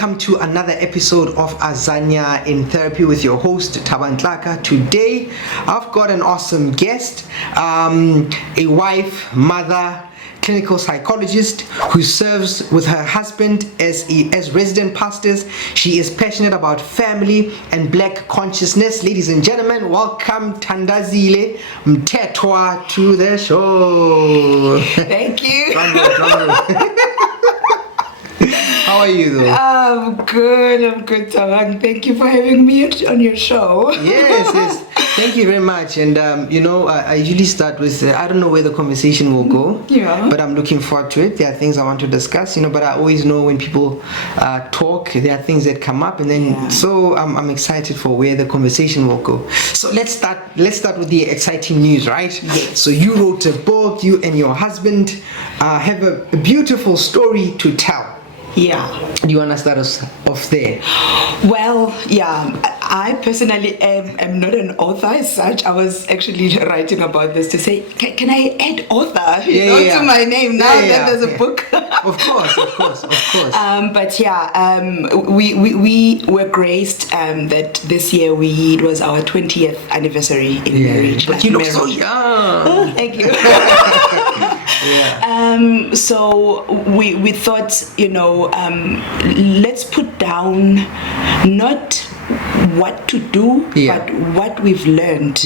welcome to another episode of Azania in Therapy with your host, Thabang Tlaka. Today, I've got an awesome guest, a wife, mother, clinical psychologist who serves with her husband as resident pastors. She is passionate about family and black consciousness. Ladies and gentlemen, welcome Thandazile Mtetwa to the show. Thank you. Drum roll. How are you though? I'm good, Thabang. Thank you for having me on your show. Yes. Thank you very much. And I usually start with I don't know where the conversation will go. Yeah. But I'm looking forward to it. There are things I want to discuss. But I always know when people talk, there are things that come up, and then so I'm excited for where the conversation will go. So let's start with the exciting news, right? Yes. So you wrote a book. You and your husband have a beautiful story to tell. Yeah. Do you want to start us off there? Well, I personally am not an author as such. I was actually writing about this to say, can I add author to my name now that there's a book? Of course. We were graced that this year it was our 20th anniversary in marriage. But you look so young. Oh, thank you. So we thought, let's put down not what to do, but what we've learned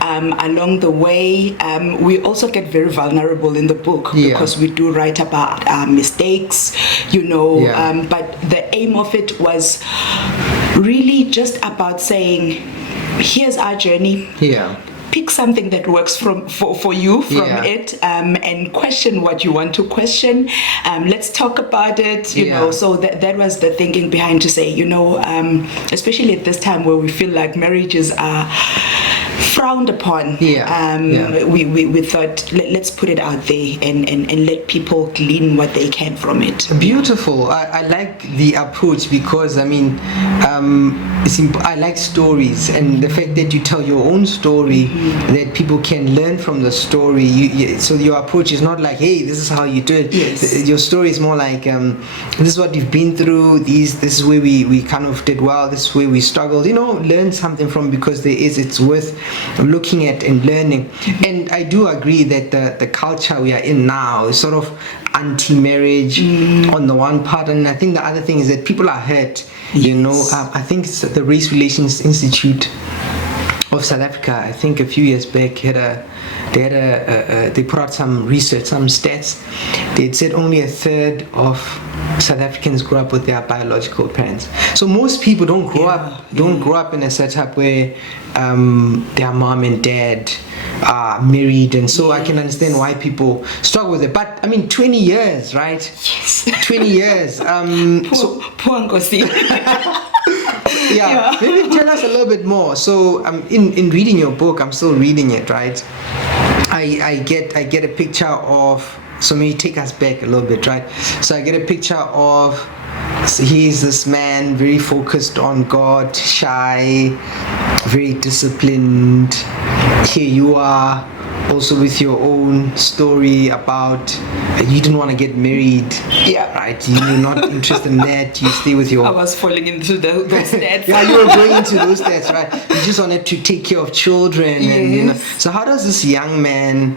along the way. We also get very vulnerable in the book because we do write about mistakes, but the aim of it was really just about saying, here's our journey. Pick something that works for you from it, and question what you want to question. Let's talk about it, you know. So that was the thinking behind to say, especially at this time where we feel like marriages are frowned upon. We thought let's put it out there and let people glean what they can from it. Beautiful. I like the approach because I like stories, and the fact that you tell your own story, that people can learn from the story. So your approach is not like, hey, this is how you do it. Yes. Your story is more like, this is what you've been through. This is where we kind of did well. This is where we struggled. Learn something from, because it's worth looking at and learning. And I do agree that the culture we are in now is sort of anti-marriage on the one part, and I think the other thing is that people are hurt. I think it's the Race Relations Institute of South Africa, I think a few years back, they put out some research, some stats. They said only a third of South Africans grew up with their biological parents. So most people don't grow up in a setup where their mom and dad are married, and so I can understand why people struggle with it. But 20 years, right? Yes. 20 years. Poor Nkosi. Maybe tell us a little bit more. So in reading your book, I'm still reading it, right? I get a picture of, so maybe take us back a little bit, right? So I get a picture of, so he's this man very focused on God, shy, very disciplined. Here you are, also with your own story about you didn't want to get married, right? You're not interested in that. You stay with your. I was falling into those stats. You were going into those stats, right? You just wanted to take care of children, and So how does this young man,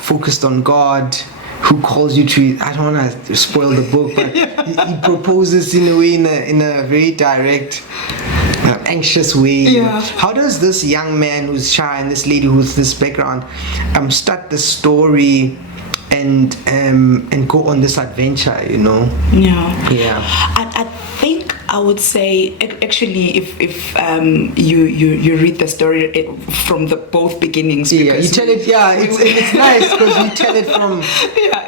focused on God, who calls you to, I don't want to spoil the book, but he proposes in a way, in a very direct, anxious way. How does this young man who's shy and this lady who's this background start the story and go on this adventure? I think I would say, actually, if you read the story from the both beginnings, because you tell it. It's nice because you tell it from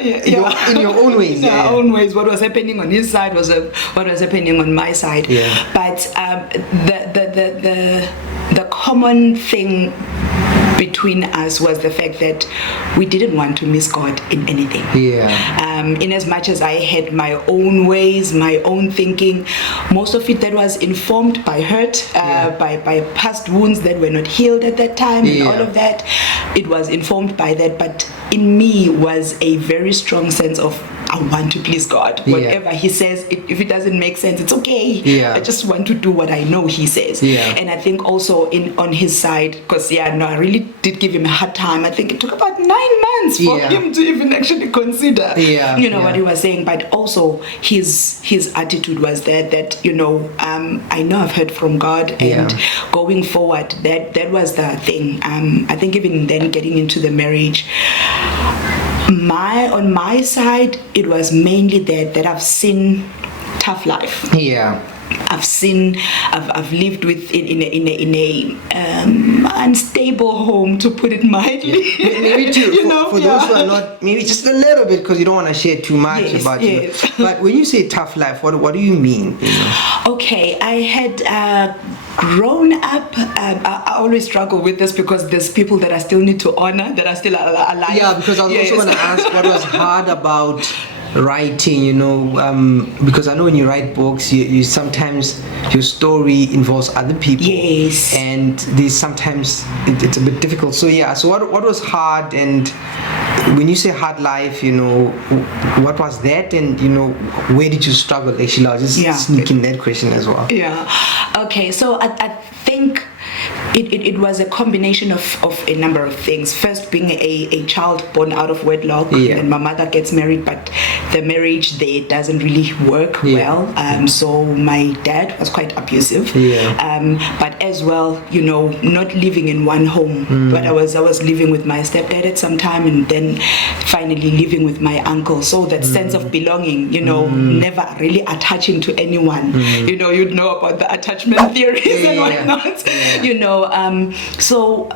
in your own ways. Our own ways. What was happening on his side was what was happening on my side. But the common thing between us was the fact that we didn't want to miss God in anything. In as much as I had my own ways, my own thinking, most of it that was informed by hurt, by past wounds that were not healed at that time, and all of that, it was informed by that. But in me was a very strong sense of, I want to please God. Whatever He says, if it doesn't make sense, it's okay. I just want to do what I know He says. And I think also on his side, because I really did give him a hard time. I think it took about 9 months for him to even actually consider, what he was saying. But also his attitude was that I know I've heard from God, and going forward, that was the thing. I think even then getting into the marriage, on my side, it was mainly that I've seen tough life. I've lived in a unstable home, to put it mildly. Maybe too, for those who are not, maybe just a little bit, because you don't want to share too much about you. But when you say tough life, what do you mean? Okay, I had grown up, I always struggle with this, because there's people that I still need to honor, that are still alive. Yeah, because I was also going to ask what was hard about writing, because I know when you write books, you sometimes your story involves other people, and there's sometimes it's a bit difficult. So what was hard, and when you say hard life, what was that, and where did you struggle? Actually, I'll just sneak in that question as well. Okay, so I think it was a combination of a number of things. First, being a child born out of wedlock, and my mother gets married, but the marriage there doesn't really work well. So my dad was quite abusive. But as well, not living in one home, but I was living with my stepdad at some time, and then finally living with my uncle. So that sense of belonging, never really attaching to anyone. You'd know about the attachment theories and whatnot. So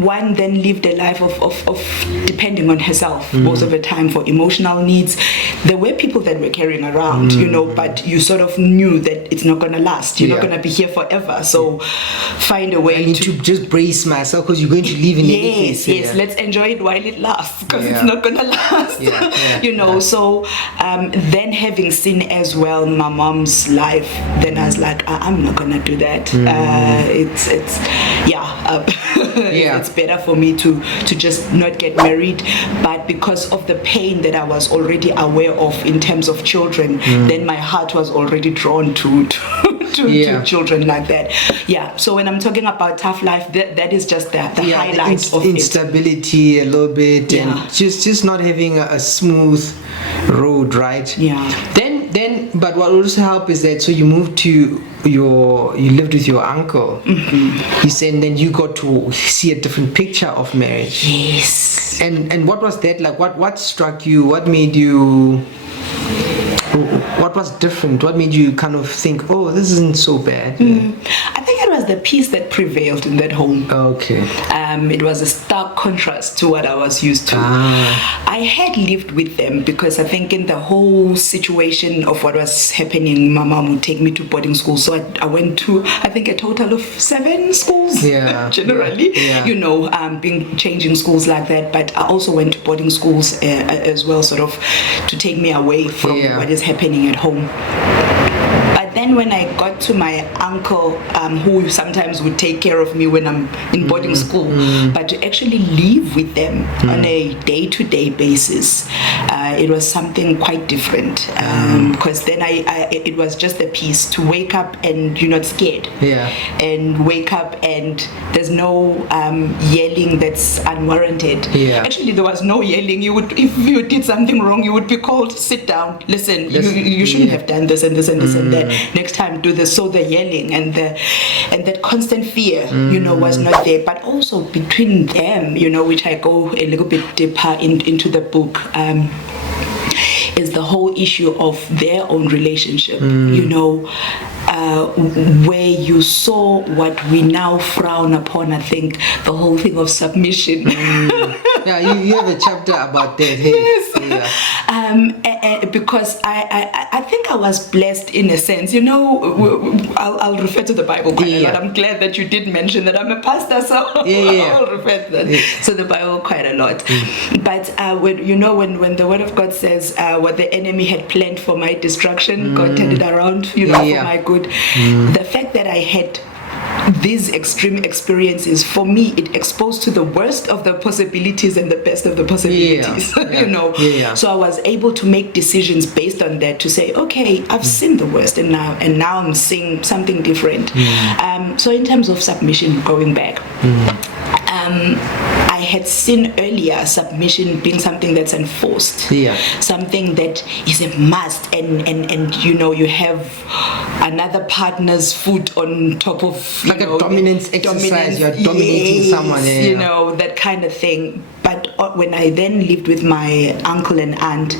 one then lived a life of depending on herself most of the time for emotional needs. There were people that were carrying around, but you sort of knew that it's not going to last. You're not going to be here forever. So find a way. I need to just brace myself, because you're going to leave in any case. Yes, let's enjoy it while it lasts, because it's not going to last. So then having seen as well my mom's life, then I was like, I'm not going to do that. It's better for me to just not get married. But because of the pain that I was already aware of in terms of children, then my heart was already drawn to children like that. So when I'm talking about tough life, that is just the highlight of instability a little bit, and just not having a smooth road, right? Then but what also helped is that, so you moved to you lived with your uncle. You said, and then you got to see a different picture of marriage. And what was that like? What struck you? What made you, what was different? What made you kind of think, oh, this isn't so bad? I think it was the peace that prevailed in that home. It was a stark contrast to what I was used to. I had lived with them, because I think in the whole situation of what was happening, my mom would take me to boarding school. So I went to, I think, a total of 7 schools generally, being changing schools like that. But I also went to boarding schools as well, sort of to take me away from what is happening at home. But then when I got to my uncle, who sometimes would take care of me when I'm in boarding school, but to actually live with them on a day-to-day basis, it was something quite different. Because then it was just a peace to wake up and you're not scared. And wake up and there's no yelling that's unwarranted. Actually, there was no yelling. If you did something wrong, you would be called, sit down, listen, you shouldn't have done this and this and this and that. Next time do this. So the yelling and that constant fear, was not there. But also between them, which I go a little bit deeper into the book, is the whole issue of their own relationship, where you saw what we now frown upon. I think the whole thing of submission. You have a chapter about that. Because I think I was blessed in a sense. I'll refer to the Bible quite a lot. I'm glad that you did mention that I'm a pastor, so I'll refer to that. So the Bible quite a lot. But when the Word of God says what the enemy had planned for my destruction, God turned it around, for my good. The fact that I had these extreme experiences, for me, it exposed to the worst of the possibilities and the best of the possibilities. You know. So I was able to make decisions based on that, to say, okay, I've seen the worst, and now I'm seeing something different. So in terms of submission, going back, I had seen earlier submission being something that's enforced, something that is a must, and you know, you have another partner's foot on top of, like a dominance exercise. You're dominating someone, you know, that kind of thing. But when I then lived with my uncle and aunt,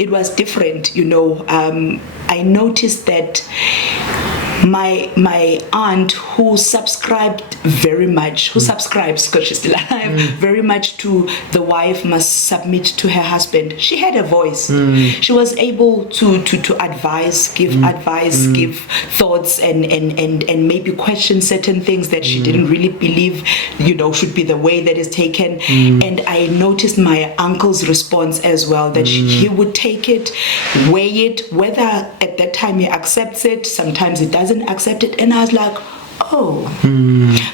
it was different. You know, I noticed that my aunt, who subscribes because she's still alive, very much to the wife must submit to her husband, she had a voice. She was able to advise, give advice, give thoughts, and maybe question certain things that she didn't really believe, you know, should be the way that is taken. And I noticed my uncle's response as well, that he would take it, weigh it, whether at that time he accepts it, sometimes he doesn't accept it, and I was like, oh.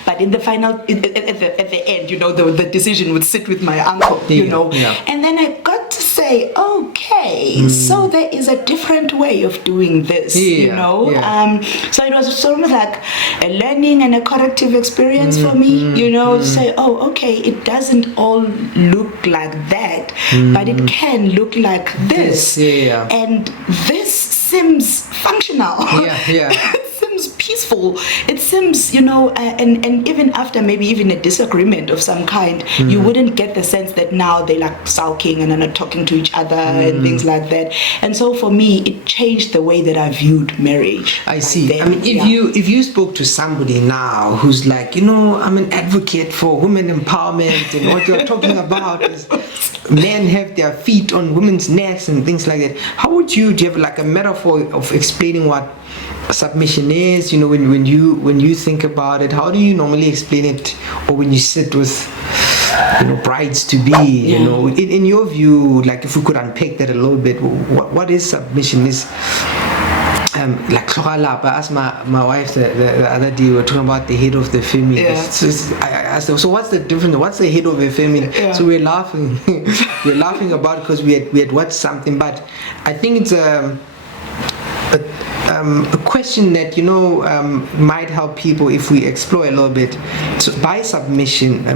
But in the final, at the end, you know, the decision would sit with my uncle, you know. And then I got to say, okay, so there is a different way of doing this, you know. So it was sort of like a learning and a corrective experience for me, you know, to say, oh, okay, it doesn't all look like that, but it can look like this. And this seems functional. It seems peaceful. It seems, you know, and even after maybe even a disagreement of some kind, you wouldn't get the sense that now they're like sulking and are not talking to each other and things like that. And so for me, it changed the way that I viewed marriage. I see. Then. I mean, if you spoke to somebody now who's like, you know, I'm an advocate for women empowerment, and what you're talking about is men have their feet on women's necks and things like that, do you have like a metaphor of explaining what submission is? You know, when you think about it, how do you normally explain it? Or when you sit with, you know, brides to be, you know, in your view, like if we could unpack that a little bit, what is submission? Is like I asked my wife the other day, we were talking about the head of the family. I asked her, so what's the difference? What's the head of a family? So we're laughing about it because we had watched something, but I think it's a question that, you know, might help people if we explore a little bit. So by submission,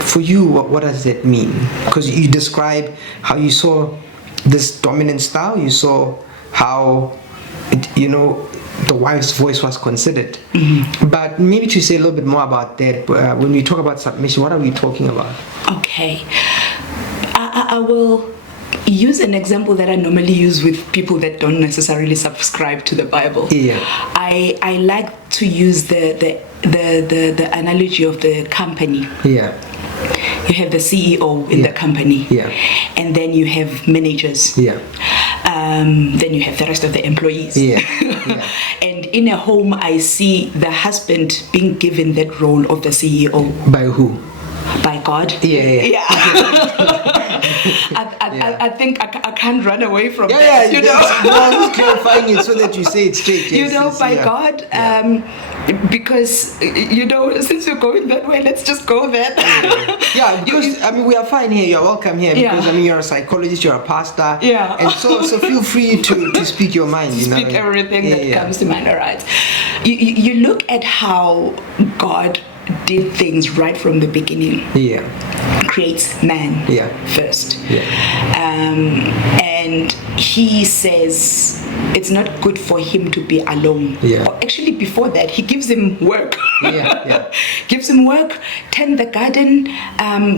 for you, what does that mean? Because you describe how you saw this dominant style, you saw how you know, the wife's voice was considered. But maybe to say a little bit more about that, when we talk about submission, what are we talking about? Okay, I will use an example that I normally use with people that don't necessarily subscribe to the Bible. I like to use the analogy of the company. You have the CEO in the company, and then you have managers, then you have the rest of the employees. And in a home, I see the husband being given that role of the CEO. By who? By God. I think I can't run away from that. You know, I'm just clarifying it so that you say it straight. You know, by God. Because, you know, since you're going that way, let's just go there. Because I mean, we are fine here. You're welcome here because I mean, you're a psychologist, you're a pastor, and so feel free to speak your mind. You speak everything that comes to mind. All right. You look at how God did things right from the beginning. Creates man first. And he says it's not good for him to be alone. Or actually, before that, he gives him work. Gives him work, tend the garden,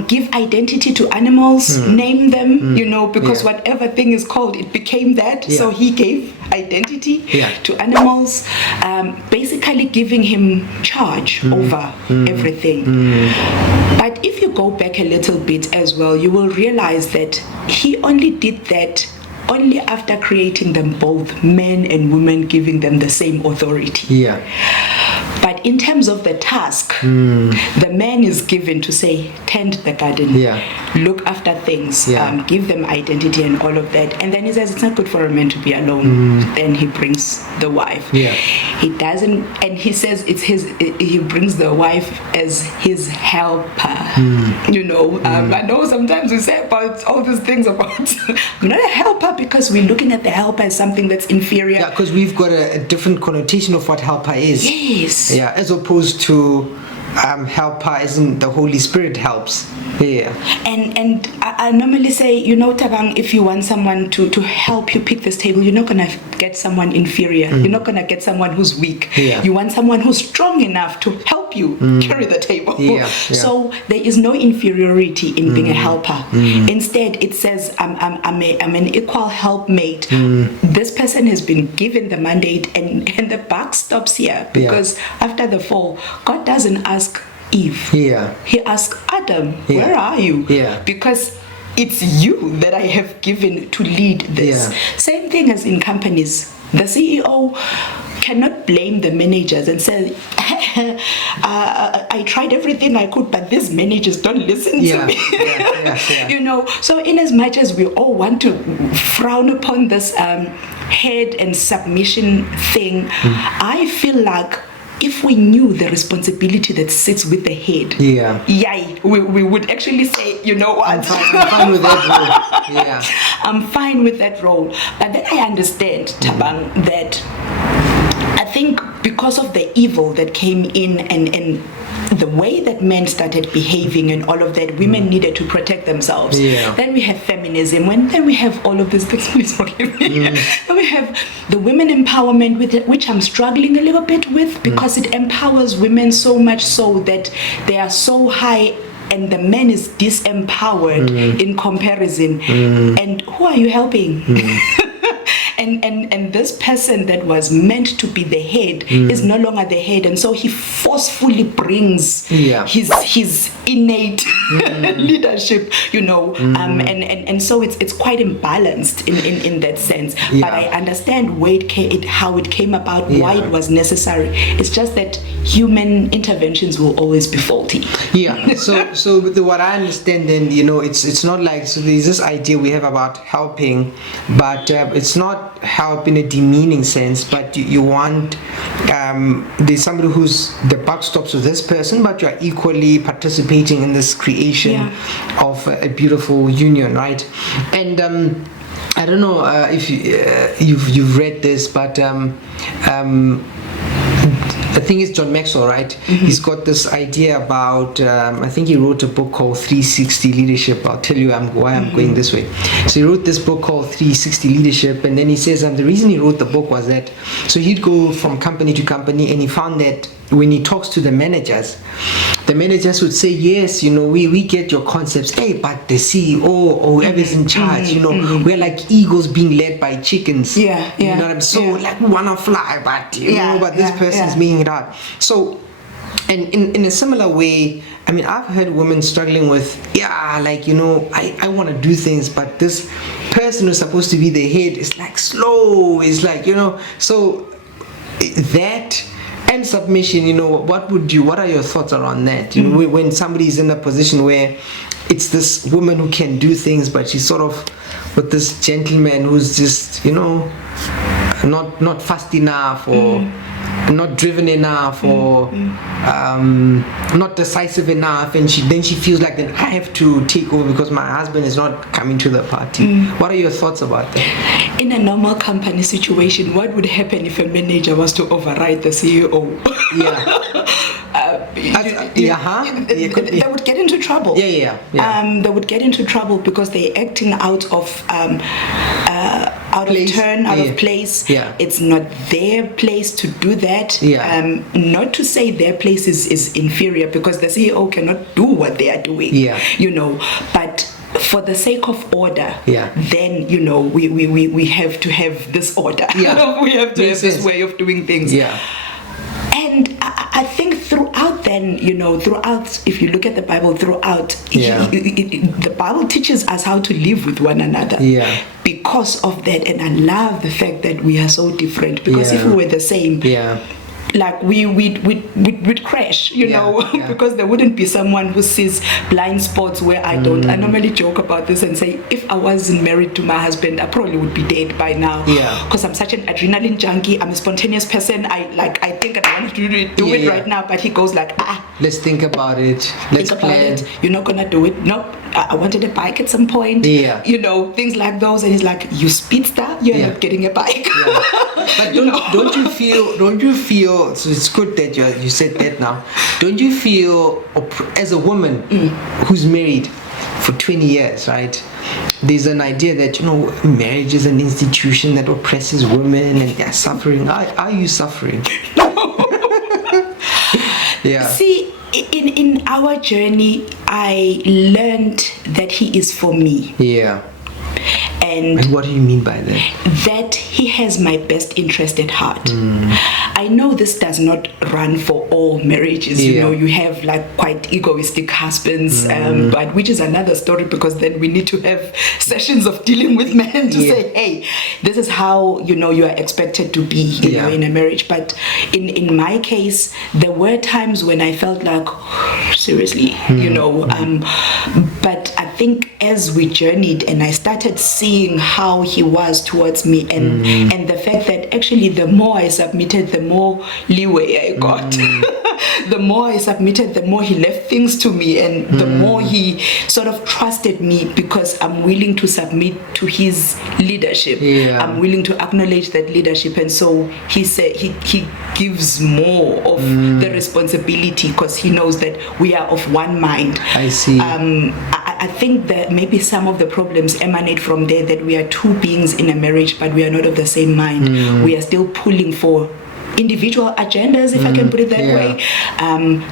give identity to animals, name them, you know, because whatever thing is called, it became that. So he gave identity to animals, basically giving him charge over everything. But if you go back a little bit as well, you will realize that he only did that only after creating them both, men and women, giving them the same authority. But in terms of the task, the man is given to say, tend the garden, look after things, give them identity and all of that. And then he says, it's not good for a man to be alone. Then he brings the wife. He doesn't, and he says he brings the wife as his helper. You know, I know sometimes we say about all these things about, I'm not a helper, because we're looking at the helper as something that's inferior. Yeah, because we've got a different connotation of what helper is. Yes. Yeah, as opposed to helper isn't the Holy Spirit helps. Yeah. And I normally say, you know, Thabang, if you want someone to help you pick this table, you're not going to get someone inferior. You're not going to get someone who's weak. You want someone who's strong enough to help you carry the table. So there is no inferiority in being a helper. Instead, it says, I'm an equal helpmate. This person has been given the mandate, and the buck stops here, because after the fall, God doesn't ask Eve. He asked Adam, where are you? Because it's you that I have given to lead this. Same thing as in companies. The CEO cannot blame the managers and say, I tried everything I could, but these managers don't listen to me. You know, so in as much as we all want to frown upon this head and submission thing, I feel like if we knew the responsibility that sits with the head, we would actually say, you know what? I'm fine with that role. I'm fine with that role. But then I understand, Thabang, that I think because of the evil that came in and the way that men started behaving and all of that, women needed to protect themselves. Then we have feminism, and then we have all of these things. Please forgive me. Then we have the women empowerment, with it, which I'm struggling a little bit with, because it empowers women so much so that they are so high and the man is disempowered in comparison. And who are you helping? And this person that was meant to be the head is no longer the head, and so he forcefully brings his innate leadership, you know, and so it's quite imbalanced in that sense. But I understand how it came about, why it was necessary. It's just that human interventions will always be faulty. So what I understand then, you know, it's not like, so there's this idea we have about helping, but it's not help in a demeaning sense, but you want there's somebody who's, the buck stops with this person, but you're equally participating in this creation of a beautiful union, right? And I don't know if you've read this, but I think it's John Maxwell, right? He's got this idea about, I think he wrote a book called 360 Leadership. I'll tell you why I'm going this way. So he wrote this book called 360 Leadership, and then he says the reason he wrote the book was that, so he'd go from company to company, and he found that when he talks to the managers would say, yes, you know, we get your concepts, hey, but the CEO or whoever's in charge, you know, we're like eagles being led by chickens. You know what I'm saying? So like we wanna fly, but you know, but this person's making it out. So, and in a similar way, I mean, I've heard women struggling with, like, you know, I want to do things, but this person who's supposed to be the head is like slow, is like, you know, so that and submission, you know, what are your thoughts around that? You know, when somebody's in a position where it's this woman who can do things, but she's sort of with this gentleman who's just, you know, not fast enough, or not driven enough, or not decisive enough, and then she feels like, then I have to take over because my husband is not coming to the party. What are your thoughts about that? In a normal company situation, what would happen if a manager was to override the CEO? They would get into trouble. They would get into trouble because they're acting out of out of place. It's not their place to do that. Not to say their place is inferior, because the CEO cannot do what they are doing. You know, but for the sake of order, then, you know, we have to have this order. We have to have this way of doing things. And I think throughout, then, you know, if you look at the Bible, the Bible teaches us how to live with one another. Because of that, and I love the fact that we are so different, because if we were the same, like we'd crash, you know, because there wouldn't be someone who sees blind spots where I don't. I normally joke about this and say, if I wasn't married to my husband, I probably would be dead by now. Because I'm such an adrenaline junkie. I'm a spontaneous person. I think I want to do it right now, but he goes like, let's think about it. Let's plan. You're not gonna do it. Nope. I wanted a bike at some point. You know, things like those. And he's like, you speedster, you're not getting a bike. But don't you feel? So it's good that you said that now. Don't you feel, as a woman who's married for 20 years, right? There's an idea that, you know, marriage is an institution that oppresses women and they're suffering. Are you suffering? See, in our journey, I learned that he is for me. And what do you mean by that? That he has my best interest at heart. I know this does not run for all marriages. You know, you have like quite egoistic husbands, but which is another story, because then we need to have sessions of dealing with men to say, hey, this is how, you know, you are expected to be, you know, in a marriage. But in my case, there were times when I felt like, seriously, you know, but I think as we journeyed and I started seeing how he was towards me, and the fact that actually the more I submitted, the more leeway I got. The more I submitted, the more he left things to me, and the more he sort of trusted me, because I'm willing to submit to his leadership. I'm willing to acknowledge that leadership, and so he said he gives more of the responsibility, because he knows that we are of one mind. I see. I think that maybe some of the problems emanate from there, that we are two beings in a marriage, but we are not of the same mind. We are still pulling for individual agendas, if I can put it that way.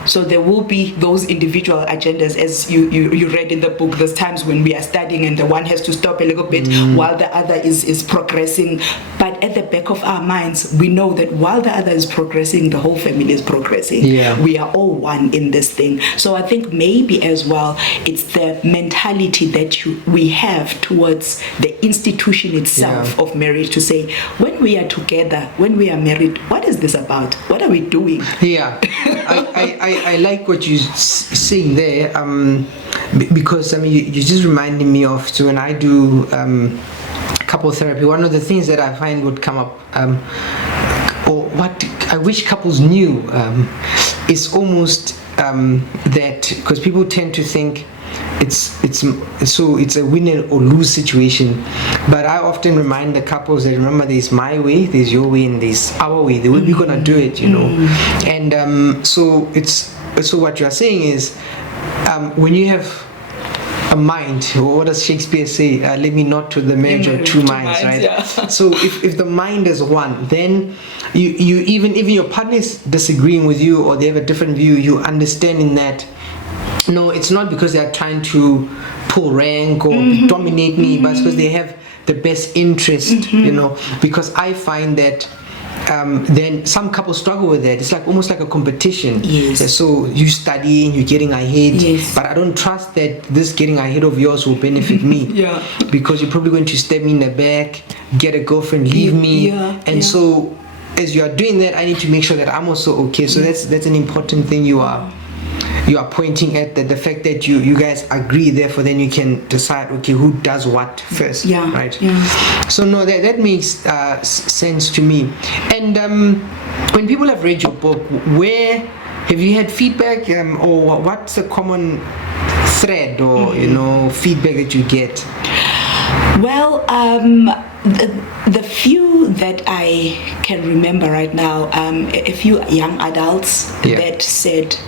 So there will be those individual agendas, as you read in the book. There's times when we are studying and the one has to stop a little bit while the other is progressing. But at the back of our minds, we know that while the other is progressing, the whole family is progressing. We are all one in this thing. So I think maybe as well, it's the mentality that we have towards the institution itself of marriage, to say, when we are together, when we are married, what is this about? What are we doing? I like what you're saying there, because I mean, you just reminded me of, so when I do couple therapy, one of the things that I find would come up, or what I wish couples knew, is almost that, because people tend to think it's a win or lose situation, but I often remind the couples that, remember, there's my way, there's your way, and there's our way, the way we're gonna do it, you know. And so what you're saying is, when you have a mind, or what does Shakespeare say, let me not to the marriage of two minds, right? So if the mind is one, then you even your partner is disagreeing with you, or they have a different view, you understand in that, no, it's not because they are trying to pull rank or dominate me, but it's because they have the best interest, you know. Because I find that then some couples struggle with that. It's like almost like a competition. So you studying, you're getting ahead, but I don't trust that this getting ahead of yours will benefit me. Because you're probably going to stab me in the back, get a girlfriend, leave me, and so as you are doing that, I need to make sure that I'm also okay. So that's an important thing you are pointing at, that the fact that you guys agree, therefore then you can decide, okay, who does what first, right? So no, that makes sense to me. And when people have read your book, where have you had feedback, or what's the common thread, or you know, feedback that you get? Well, the few that I can remember right now, a few young adults that said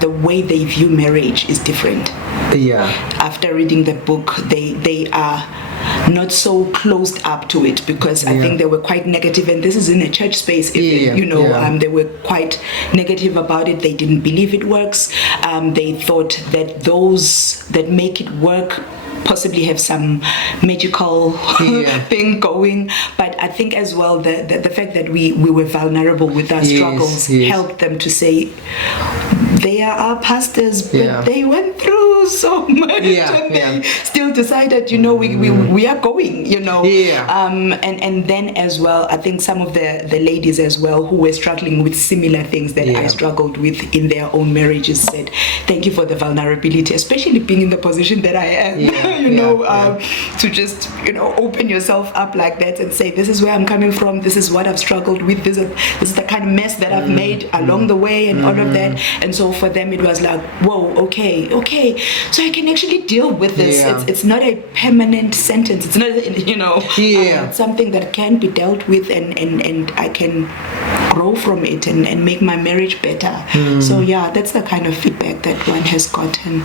the way they view marriage is different. After reading the book, they are not so closed up to it, because I think they were quite negative, and this is in a church space, you know. They were quite negative about it. They didn't believe it works. They thought that those that make it work possibly have some magical thing going. But I think as well the fact that we were vulnerable with our struggles helped them to say, they are our pastors, but they went through so much, and they still decided, we are going, and then as well, I think some of the ladies as well who were struggling with similar things that I struggled with in their own marriages said, thank you for the vulnerability, especially being in the position that I am, to just, open yourself up like that and say, this is where I'm coming from, this is what I've struggled with, this is the kind of mess that I've made along the way, and all of that. And so for them it was like, whoa, okay, so I can actually deal with this. It's not a permanent sentence, it's not, it's something that can be dealt with, and I can grow from it and make my marriage better. So that's the kind of feedback that one has gotten.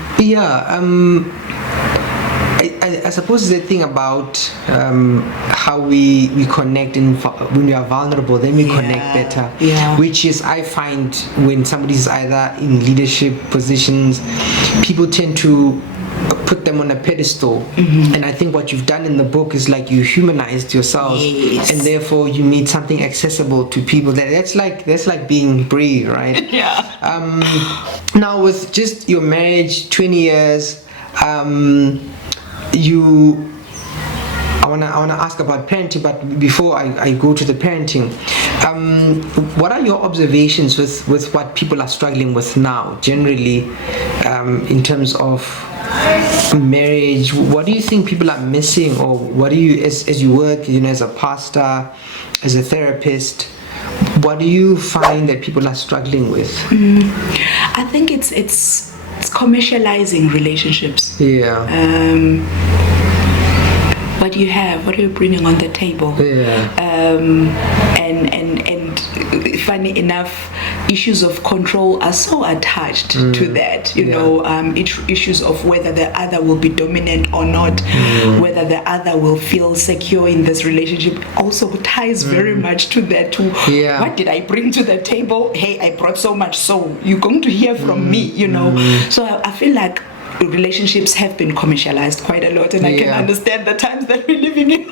I suppose the thing about how we connect when we are vulnerable, then we connect better. Which is, I find, when somebody's either in leadership positions, people tend to put them on a pedestal, and I think what you've done in the book is like you humanized yourself, and therefore you made something accessible to people. That's like being brave, right? Now with just your marriage, 20 years, I wanna ask about parenting, but before I go to the parenting, what are your observations with what people are struggling with now, generally, in terms of marriage? What do you think people are missing, or what do you, as you work, as a pastor, as a therapist, what do you find that people are struggling with? I think it's commercializing relationships. What do you have? What are you bringing on the table? And funny enough, issues of control are so attached to that. Issues of whether the other will be dominant or not, whether the other will feel secure in this relationship, also ties very much to that. What did I bring to the table? Hey, I brought so much, so you're going to hear from me. So I feel like relationships have been commercialized quite a lot, and I can understand the times that we're living in.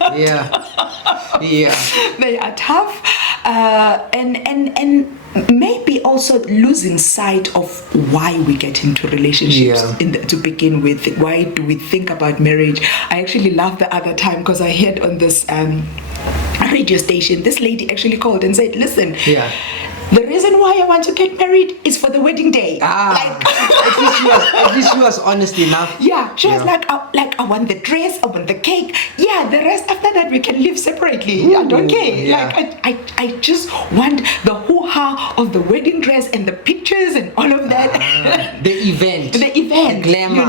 They are tough, and maybe also losing sight of why we get into relationships to begin with. Why do we think about marriage? I actually laughed the other time because I heard on this radio station, this lady actually called and said, listen, the reason why I want to get married is for the wedding day. At least she was honest enough. She was like, I want the dress, I want the cake. The rest after that we can live separately. I don't care. I just want the hoo-ha of the wedding dress and the pictures and all of that. The event. The glamour.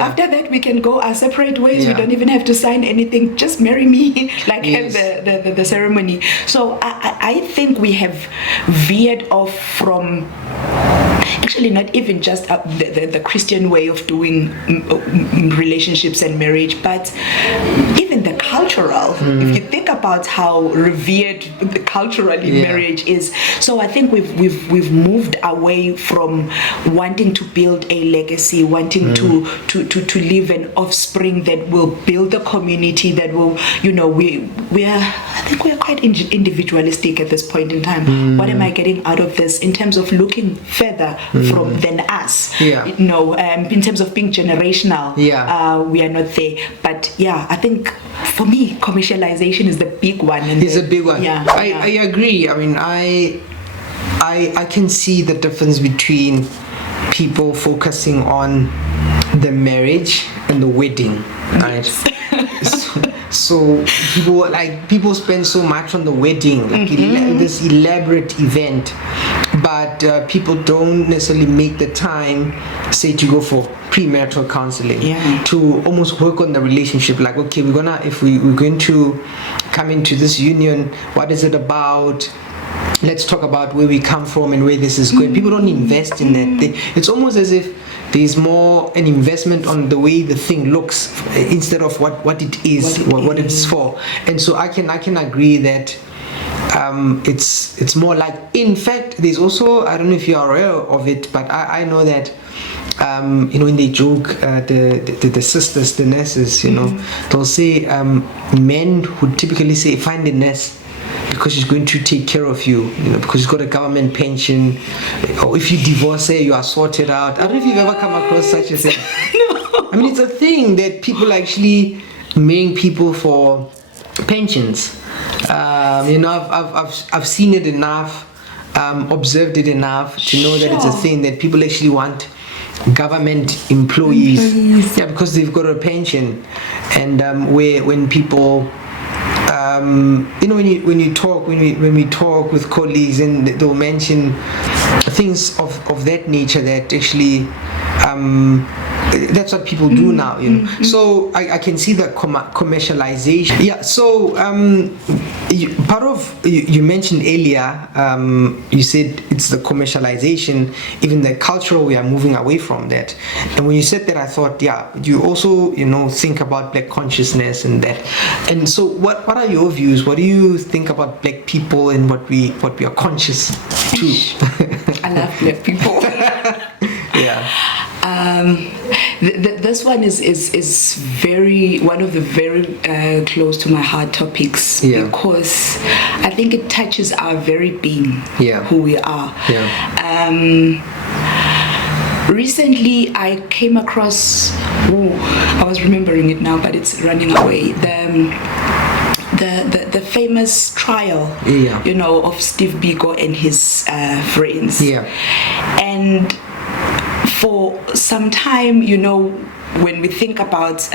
After that we can go our separate ways. We don't even have to sign anything. Just marry me. Have the ceremony. So I think we have veered off from, actually not even just the Christian way of doing relationships and marriage, but even the cultural. If you think about how revered culturally marriage is, so I think we've moved away from wanting to build a legacy, wanting to leave an offspring that will build a community that will, I think we're quite individualistic at this point in time. What am I getting out of this in terms of looking further from than us? In terms of being generational, we are not there. But I think for me, commercialization is the big one. It's a big one. I agree. I mean, I can see the difference between people focusing on the marriage and the wedding, right? So people spend so much on the wedding, this elaborate event, but people don't necessarily make the time, say, to go for premarital counseling, to almost work on the relationship. Like, okay, we're going to come into this union. What is it about? Let's talk about where we come from and where this is going. People don't invest in that. It's almost as if there's more an investment on the way the thing looks instead of what it is, what it's for. And so I can agree that it's more like, in fact, there's also, I don't know if you're aware of it, but I know that when they joke, the sisters, the nurses, they'll say men would typically say, find a nurse, because she's going to take care of you, because she's got a government pension, or if you divorce her, you are sorted out. I don't know if you've ever come across such a thing. No. I mean, it's a thing that people actually marrying people for pensions. I've seen it enough, observed it enough to know that it's a thing that people actually want government employees. Yeah, because they've got a pension. And when people when we talk with colleagues, and they'll mention things of that nature that actually that's what people do now, So I can see the commercialization. Yeah. So you mentioned earlier, you said it's the commercialization, even the cultural, we are moving away from that. And when you said that, I thought, yeah, you also think about Black consciousness and that. And so what are your views? What do you think about Black people and what we are conscious to? I love Black people. Yeah. This one is very one of the very close to my heart topics, because I think it touches our very being, who we are. Recently, I came across. I was remembering it now, but it's running away. The famous trial, of Steve Biko and his friends. And for some time, when we think about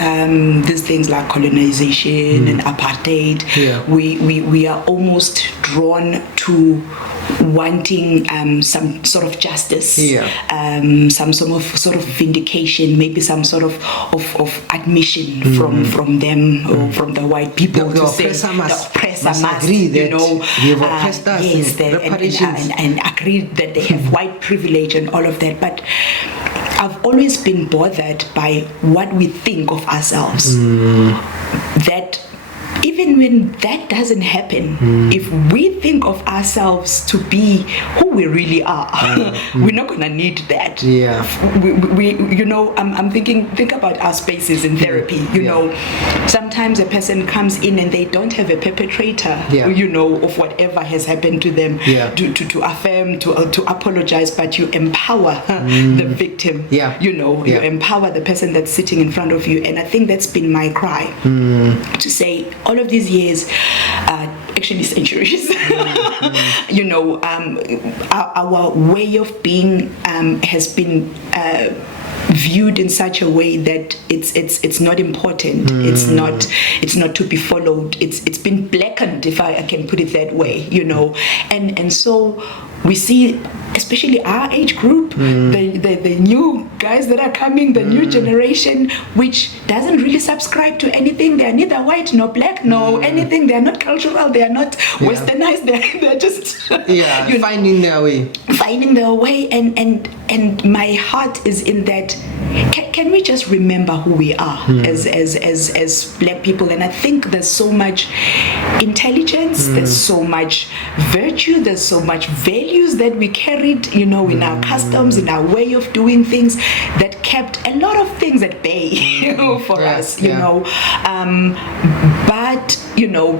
these things like colonization and apartheid, we are almost drawn to wanting some sort of justice, some sort of vindication, maybe some sort of admission from them or from the white people, the to say oppressor must agree that you've oppressed us, and agree that they have white privilege and all of that. But I've always been bothered by what we think of ourselves. That even when that doesn't happen, if we think of ourselves to be who we really are, we're not gonna need that. I'm think about our spaces in therapy. Sometimes a person comes in and they don't have a perpetrator, of whatever has happened to them, to affirm, to apologize, but you empower the victim. You empower the person that's sitting in front of you. And I think that's been my cry, to say, all of these years, actually centuries, our way of being has been viewed in such a way that it's not important. It's not to be followed. It's been blackened, if I can put it that way, and so we see, especially our age group, the new guys that are coming, the new generation, which doesn't really subscribe to anything. They're neither white nor black nor anything. They're not cultural. They are not westernized. They're just finding their way. And my heart is in that. Can we just remember who we are as Black people? And I think there's so much intelligence, there's so much virtue, there's so much values that we carried, in our customs, in our way of doing things, that kept a lot of things at bay for us, but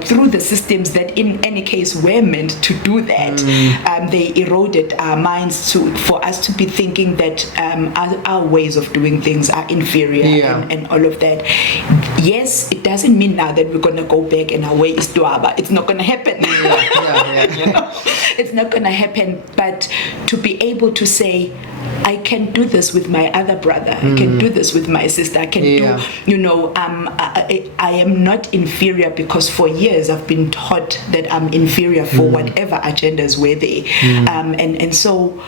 through the systems that in any case were meant to do that, they eroded our minds for us to be thinking that our ways of doing things are inferior and all of that. Yes, it doesn't mean now that we're going to go back and our way is Tuaba. It's not going to happen. It's not going to happen. But to be able to say, I can do this with my other brother. I can do this with my sister. I can do, I am not inferior, because for years I've been taught that I'm inferior for whatever agendas were there. And so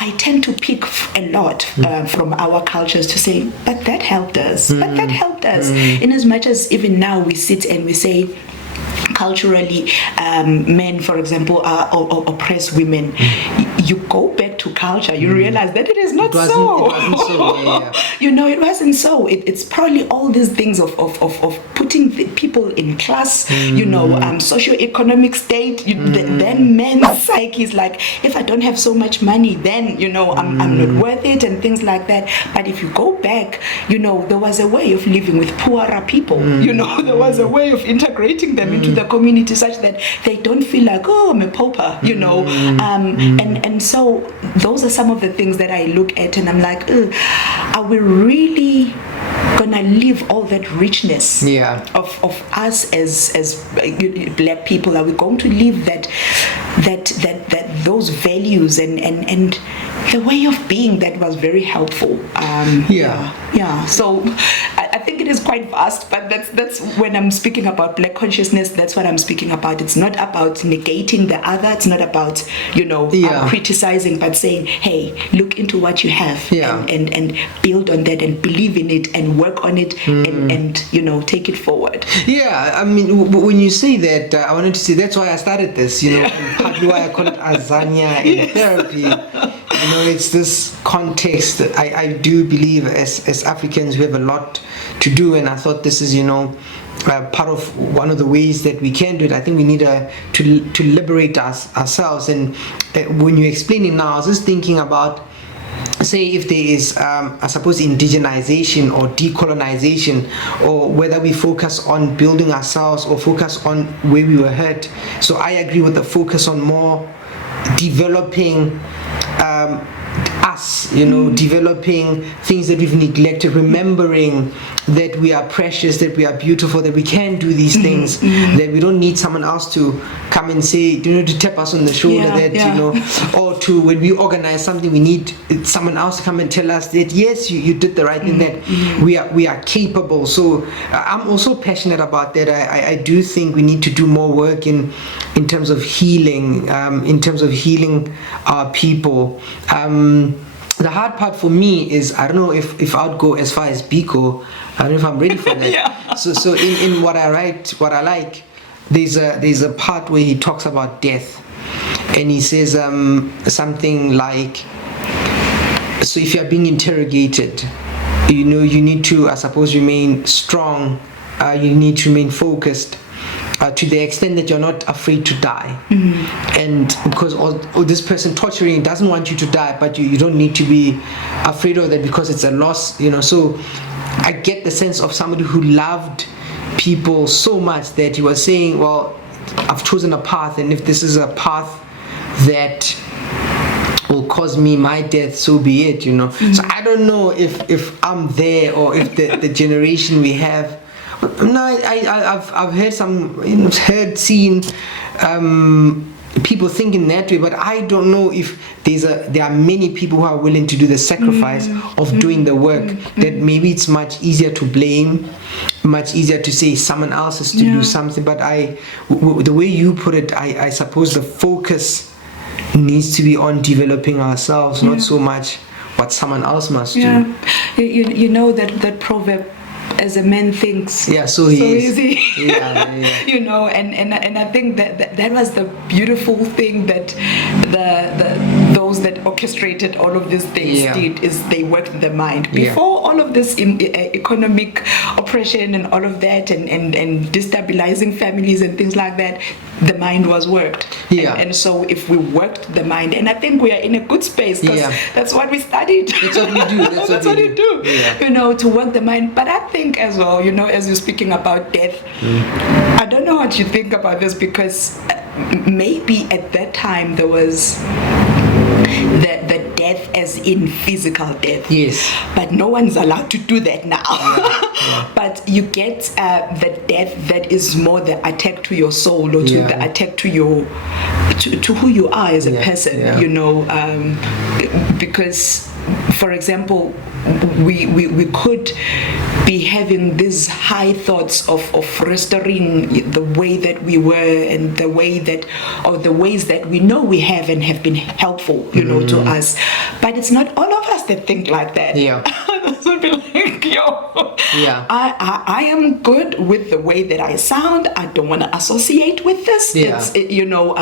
I tend to pick a lot from our cultures to say, but that helped us. But that helped us. In as much as even now we sit and we say, culturally, men, for example, oppress women. You go back to culture, you realize that it is not so. It wasn't so. It wasn't so. It's probably all these things of putting the people in class, socioeconomic state. Then men's psyche is like, if I don't have so much money, then I'm not worth it, and things like that. But if you go back, there was a way of living with poorer people. There was a way of integrating them into the community such that they don't feel like, oh, I'm a pauper, you know. And so those are some of the things that I look at and I'm like, are we really gonna leave all that richness of us as black people? Are we going to leave that those values and the way of being that was very helpful? So I think it is quite vast, but that's when I'm speaking about black consciousness, that's what I'm speaking about. It's not about negating the other, it's not about criticizing, but saying, hey, look into what you have and build on that and believe in it and work on it and you know, take it forward. I mean, when you say that, I wanted to say that's why I started this, you know, and partly why I call it Azania in therapy. You know, it's this context that I do believe as Africans we have a lot to do, and I thought this is, you know, part of one of the ways that we can do it. I think we need to liberate ourselves. And when you're explaining now, I was just thinking about, say, if there is, I suppose, indigenization or decolonization, or whether we focus on building ourselves or focus on where we were hurt. So I agree with the focus on more developing us, you know, developing things that we've neglected, remembering that we are precious, that we are beautiful, that we can do these things, that we don't need someone else to come and say, you know, to tap us on the shoulder, you know, or to, when we organize something, we need someone else to come and tell us that, yes, you did the right thing, that we are capable. So I'm also passionate about that. I do think we need to do more work in terms of healing, our people. The hard part for me is, I don't know if I would go as far as Biko. I don't know if I'm ready for that. So in what I write, what I like, there's a part where he talks about death, and he says something like, so if you are being interrogated, you know, you need to, I suppose, remain strong. You need to remain focused. To the extent that you're not afraid to die, and because this person torturing doesn't want you to die, but you don't need to be afraid of that because it's a loss, you know. So I get the sense of somebody who loved people so much that he was saying, well, I've chosen a path, and if this is a path that will cause me my death, so be it, you know. So I don't know if I'm there, or if the generation we have. No, I've heard some, you know, seen people thinking that way, but I don't know if there are many people who are willing to do the sacrifice of doing the work. That maybe it's much easier to blame, much easier to say someone else has to do something. But the way you put it, I suppose the focus needs to be on developing ourselves, not so much what someone else must do. You know that proverb, as a man thinks, so easy. You know, and I think that was the beautiful thing that those that orchestrated all of these things did, is they worked the mind before all of this economic oppression and all of that, and destabilizing families and things like that. The mind was worked, and so if we worked the mind, and I think we are in a good space, because that's what we studied. That's what we do. That's what we do. You know, to work the mind. But I think as well, you know, as you're speaking about death, I don't know what you think about this, because maybe at that time there was the death as in physical death. Yes. But no one's allowed to do that now. But you get the death that is more the attack to your soul, or to the attack to your to who you are as a person. You know, because, for example, we could be having these high thoughts of restoring the way that we were, and the way that, or the ways that we know we have and have been helpful, you know, to us. But it's not all of us that think like that. So be like, I am good with the way that I sound. I don't want to associate with this. It's, you know,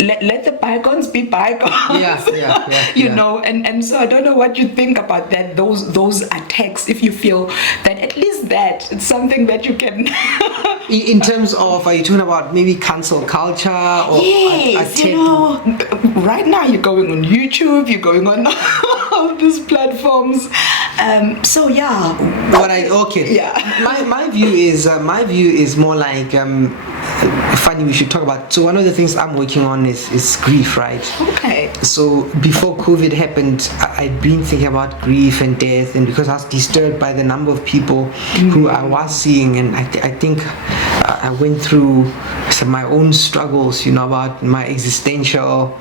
let the bygones be bygones. You know, and so I don't know what you think about that. Those attacks, if you feel that at least that it's something that you can. In terms of, are you talking about maybe cancel culture, or you know, right now you're going on YouTube, you're going on all these platforms. So my view is more like funny we should talk about. So one of the things I'm working on is grief, right? Okay. So before COVID happened, I'd been thinking about grief and death, and because I was disturbed by the number of people who I was seeing, and I think I went through some of my own struggles, about my existential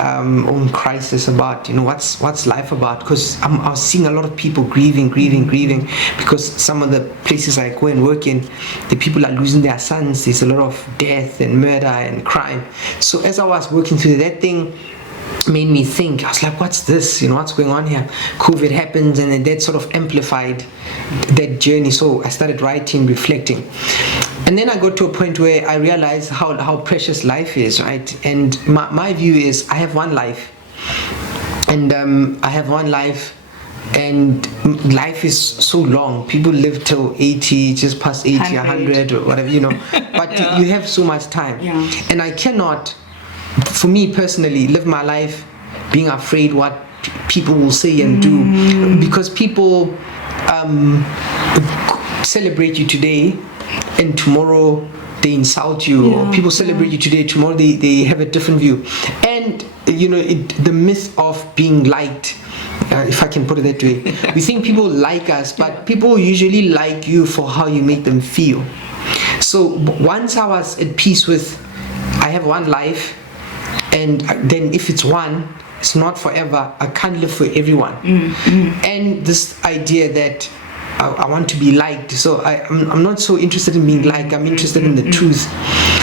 own crisis about what's life about, because I was seeing a lot of people grieving, because some of the places I go and work in, the people are losing their sons. There's a lot of death and murder and crime. So as I was working through that thing, made me think. I was like, what's this? What's going on here? COVID happens, and then that sort of amplified that journey. So I started writing, reflecting. And then I got to a point where I realized how precious life is, right? And my view is I have one life. And I have one life, and life is so long. People live till 80, just past 80, 100 or whatever, But you have so much time. Yeah. And I cannot, for me personally, live my life being afraid what people will say and do, because people celebrate you today and tomorrow they insult you, or people celebrate you today, tomorrow they have a different view. And the myth of being liked, if I can put it that way, we think people like us, but people usually like you for how you make them feel. So once I was at peace with, I have one life, and then if it's one, it's not forever. I can't live for everyone. And this idea that I want to be liked, so I'm not so interested in being liked. I'm interested in the truth.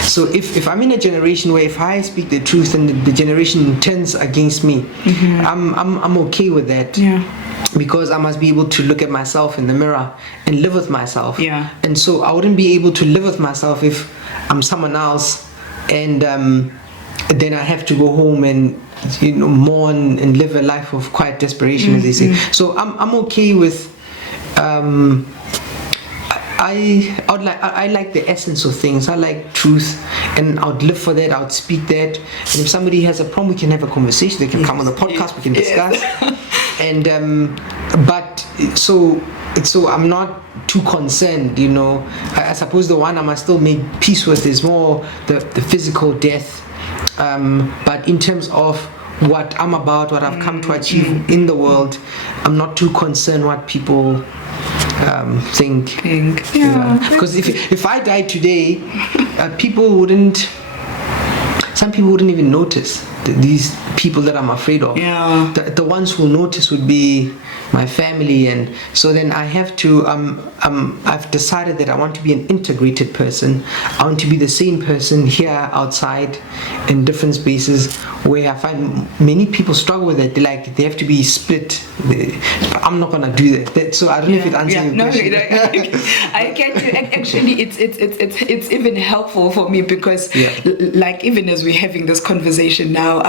So if I'm in a generation where if I speak the truth and the generation turns against me, I'm okay with that. Because I must be able to look at myself in the mirror and live with myself. And so I wouldn't be able to live with myself if I'm someone else, and then I have to go home and mourn and live a life of quiet desperation, as they say. So I'm okay with. I like the essence of things. I like truth, and I would live for that. I would speak that. And if somebody has a problem, we can have a conversation. They can come on the podcast. We can discuss. And but so I'm not too concerned. I suppose the one I must still make peace with is more the physical death. But in terms of what I'm about, what I've come to achieve in the world, I'm not too concerned what people think. Because if I died today, some people wouldn't even notice these people that I'm afraid of. The ones who notice would be my family. And so then I have to I've decided that I want to be an integrated person. I want to be the same person here, outside, in different spaces, where I find many people struggle with it. They have to be split. I'm not gonna do that. So I don't know if it answers your question. I get you. Actually, it's even helpful for me, because like even as we're having this conversation now,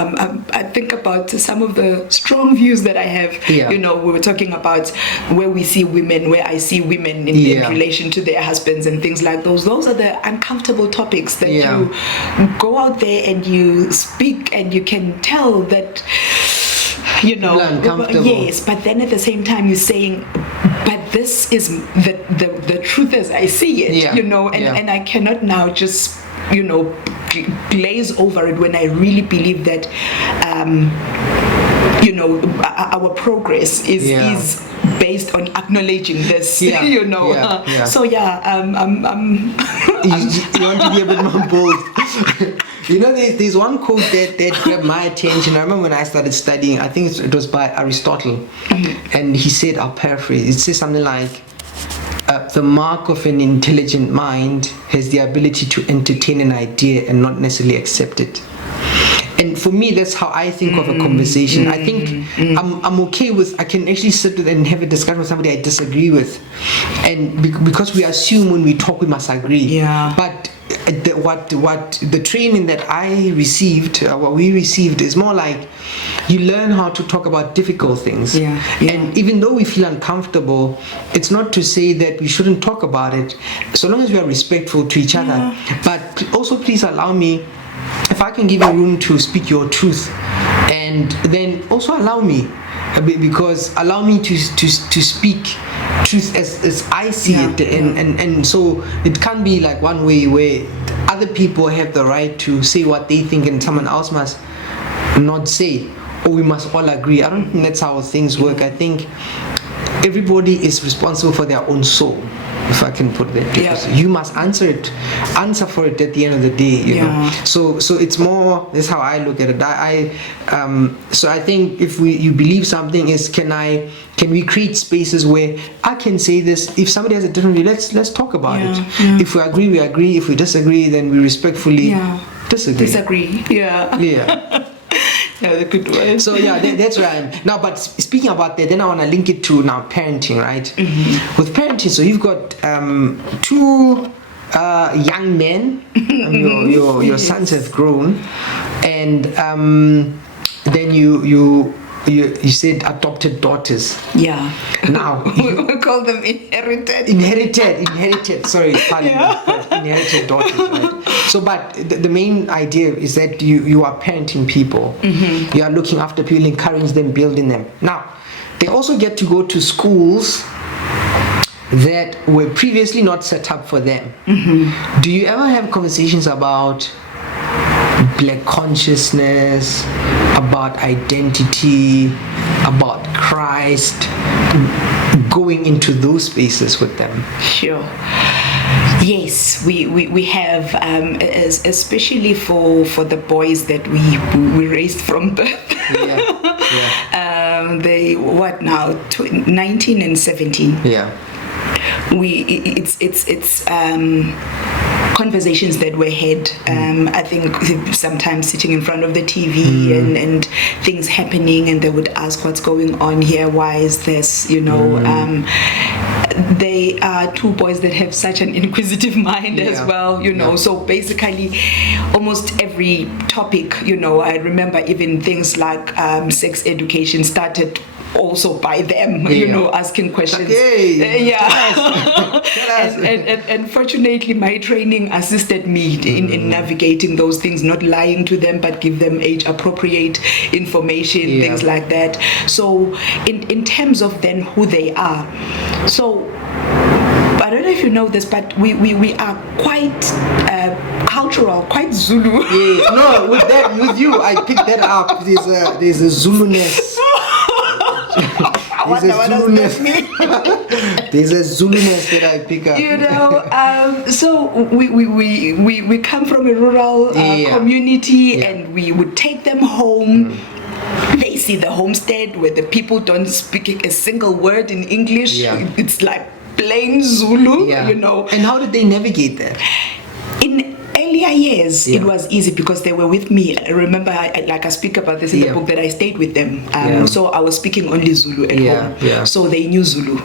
I think about some of the strong views that I have. We were talking about where we see women, where I see women in relation to their husbands and things like those. Those are the uncomfortable topics that you go out there and you speak, and you can tell that yes, but then at the same time you're saying, but this is the truth as I see it, and I cannot now just glaze over it when I really believe that our progress is based on acknowledging this. So you want to be a bit more bold. There's one quote that grabbed my attention. I remember when I started studying, I think it was by Aristotle, and he said, I'll paraphrase, it says something like, the mark of an intelligent mind has the ability to entertain an idea and not necessarily accept it. And for me, that's how I think of a conversation. I think I'm okay with, I can actually sit with and have a discussion with somebody I disagree with. And because we assume when we talk we must agree. But what the training that I received, what we received, is more like you learn how to talk about difficult things. And even though we feel uncomfortable, it's not to say that we shouldn't talk about it, so long as we are respectful to each other. But also, please allow me, if I can give you room to speak your truth, and then also allow me, because allow me to speak truth as I see it, and so it can't be like one way where other people have the right to say what they think and someone else must not say, or we must all agree. I don't think that's how things work. I think everybody is responsible for their own soul, if I can put it that, because you must answer for it at the end of the day, you know. So it's more, that's how I look at it. So I think if you believe something is, can we create spaces where I can say this, if somebody has a different view, let's talk about it. If we agree, we agree. If we disagree, then we respectfully disagree. Yeah. Yeah, good way. So that's where I'm now. But speaking about that, then I want to link it to now parenting, right? With parenting, so you've got two young men. Your sons have grown, and then you said adopted daughters. Yeah. Now we call them inherited. Sorry, pardon me. Inherited daughters. Right? So, but the main idea is that you are parenting people. You are looking after people, encouraging them, building them. Now, they also get to go to schools that were previously not set up for them. Do you ever have conversations about Black consciousness, about identity, about Christ, going into those spaces with them? Sure. Yes, we have, especially for the boys that we raised from birth. They what now? 19 and 17. It's conversations that were had. I think sometimes sitting in front of the TV and things happening, and they would ask what's going on here, why is this, you know. They are two boys that have such an inquisitive mind as well, you know. So basically almost every topic, you know, I remember even things like sex education started also by them, you know, asking questions. And fortunately my training assisted me in navigating those things, not lying to them but give them age appropriate information, things like that. So in terms of then who they are, so I don't know if you know this, but we are quite cultural, quite Zulu. No, with you I picked that up. There's a Zulu-ness. There's a Zulu-ness that I pick up. You know, so we come from a rural community, and we would take them home. They see the homestead where the people don't speak a single word in English. It's like plain Zulu, you know. And how did they navigate that? In earlier years, it was easy because they were with me. I remember, I speak about this in the book, that I stayed with them. So I was speaking only Zulu at home. So they knew Zulu.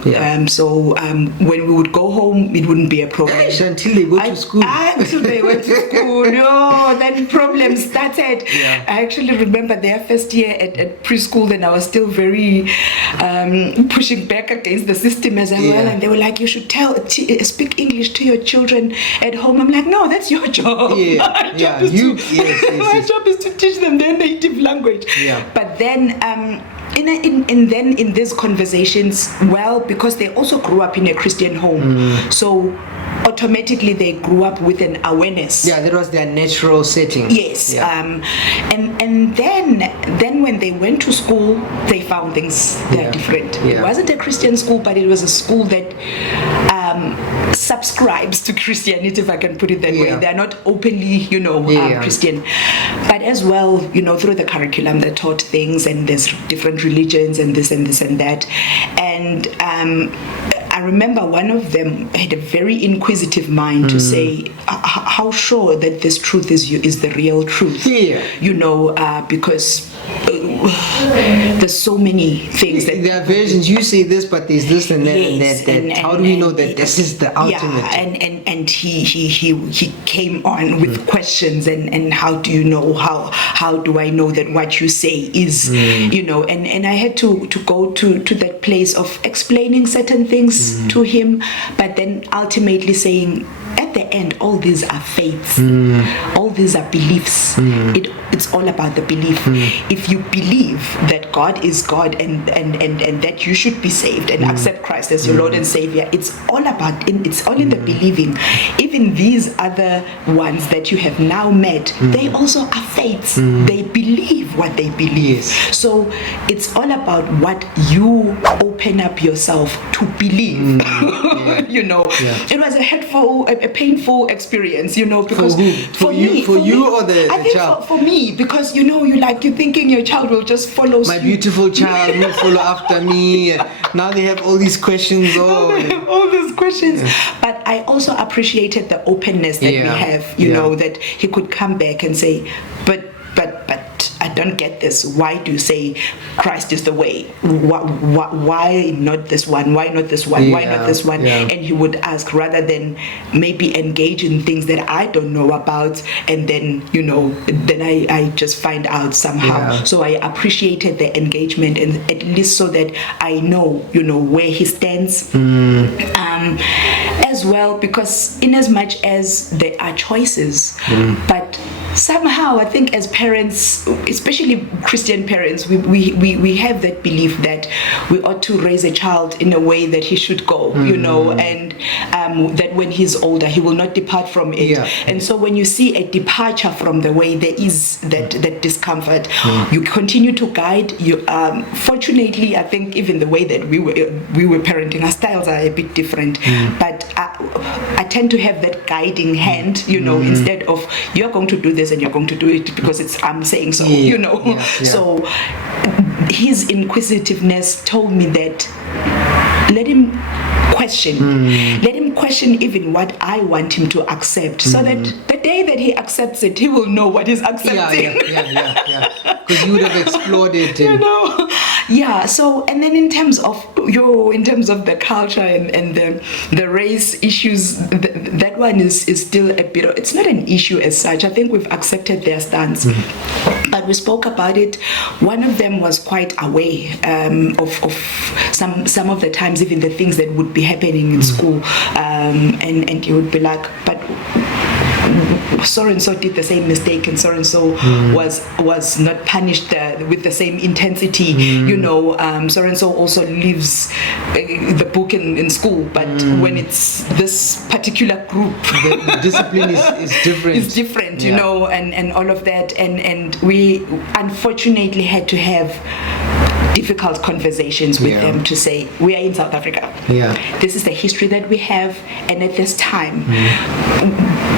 So when we would go home, it wouldn't be a problem. Until they go to school. Until they went to school. Then problems started. I actually remember their first year at preschool, then I was still very pushing back against the system as well. And they were like, you should speak English to your children at home. I'm like, no, that's your job. My job is to teach them their native language. But then in these conversations, well, because they also grew up in a Christian home, so automatically they grew up with an awareness. That was their natural setting. And then when they went to school, they found things that are different. It wasn't a Christian school, but it was a school that subscribes to Christianity, if I can put it that way. They are not openly, Christian, but as well, through the curriculum they taught things, and there's different religions and this and this and that. And I remember one of them had a very inquisitive mind to say, how sure that this truth is the real truth? Because there's so many things that there are versions. You say this, but there's this and that and that. And how do we know that this is the ultimate? And he came on with questions and how do you know, how do I know that what you say is and I had to go to that place of explaining certain things to him, but then ultimately saying, at the end, all these are faiths. All these are beliefs. It's all about the belief. If you believe that God is God and that you should be saved and accept Christ as your Lord and Savior, it's all in the believing. Even these other ones that you have now met, they also are faiths. They believe what they believe. Yes. So it's all about what you open up yourself to believe. You know, it was a painful experience, you know, because for you or the I think child? For me, because you know, you're thinking your child will just follow My beautiful child will follow after me. Now they have all these questions. All these questions. But I also appreciated the openness that we have, you know, that he could come back and say, but I don't get this. Why do you say Christ is the way? Why not this one? Why not this one? Why not this one? And he would ask, rather than maybe engage in things that I don't know about, and then, you know, then I just find out somehow. So I appreciated the engagement, and at least so that I know, you know, where he stands. As well, because in as much as there are choices, but somehow I think as parents, especially Christian parents, we have that belief that we ought to raise a child in a way that he should go, you know, and that when he's older he will not depart from it. And so when you see a departure from the way, there is that discomfort. You continue to guide. You fortunately, I think even the way that we were parenting, our styles are a bit different, but I tend to have that guiding hand, you know, instead of you're going to do this and you're going to do it because I'm saying so, you know. So his inquisitiveness told me that let him question even what I want him to accept, so that the day that he accepts it, he will know what he's accepting. Because you would have explored it. You know. So, and then in terms of the culture and the race issues, that one is still a bit it's not an issue as such. I think we've accepted their stance. But we spoke about it. One of them was quite aware of some of the times, even the things that would be happening in school, and he would be like, but so and so did the same mistake, and so was not punished with the same intensity. You know, so and so also leaves the book in school, but when it's this particular group, the discipline is different. It's different, you know, and all of that, and we unfortunately had to have difficult conversations with them to say, we are in South Africa. This is the history that we have, and at this time,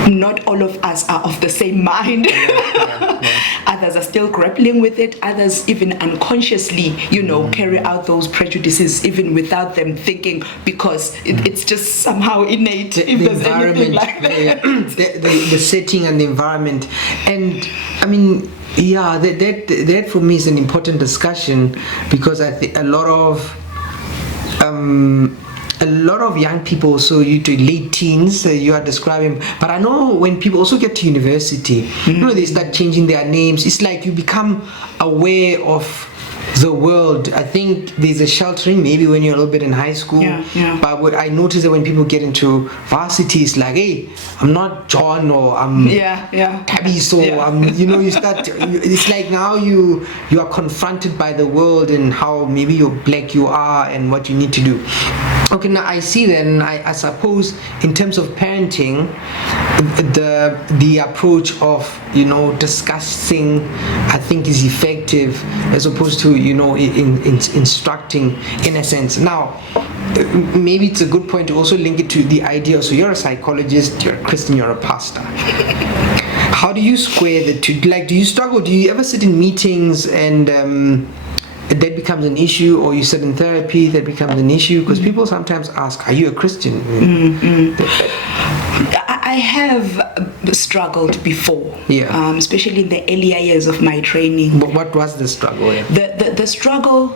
not all of us are of the same mind. Others are still grappling with it. Others even unconsciously, you know, carry out those prejudices even without them thinking, because it's just somehow innate. If there's anything like that. The setting and the environment, and I mean, that for me is an important discussion, because I think a lot of young people, so you to late teens, you are describing, but I know when people also get to university, you know, they start changing their names. It's like you become aware of the world. I think there's a sheltering maybe when you're a little bit in high school, but what I notice that when people get into varsity, it's like, hey, I'm not John, or I'm Tabby, so you know, you start, it's like now you are confronted by the world and how maybe you're black you are and what you need to do. Okay, now I see then, I suppose in terms of parenting, the approach of, you know, discussing, I think, is effective as opposed to, you know, instructing in a sense. Now, maybe it's a good point to also link it to the idea. So you're a psychologist, you're a Christian, you're a pastor. How do you square the two? Like, do you struggle? Do you ever sit in meetings and that becomes an issue, or you sit in therapy, that becomes an issue? Because people sometimes ask, are you a Christian? I have struggled before, especially in the earlier years of my training. But what was the struggle? The struggle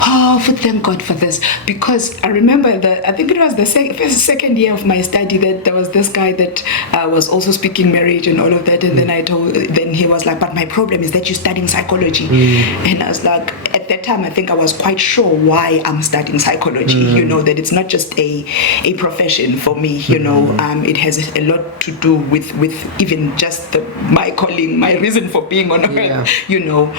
Oh, thank God for this, because I remember I think it was the second year of my study that there was this guy that was also speaking marriage and all of that, and then he was like, but my problem is that you're studying psychology, and I was like, at that time I think I was quite sure why I'm studying psychology, you know, that it's not just a profession for me, you know, it has a lot to do with even just my calling, my reason for being on earth, you know.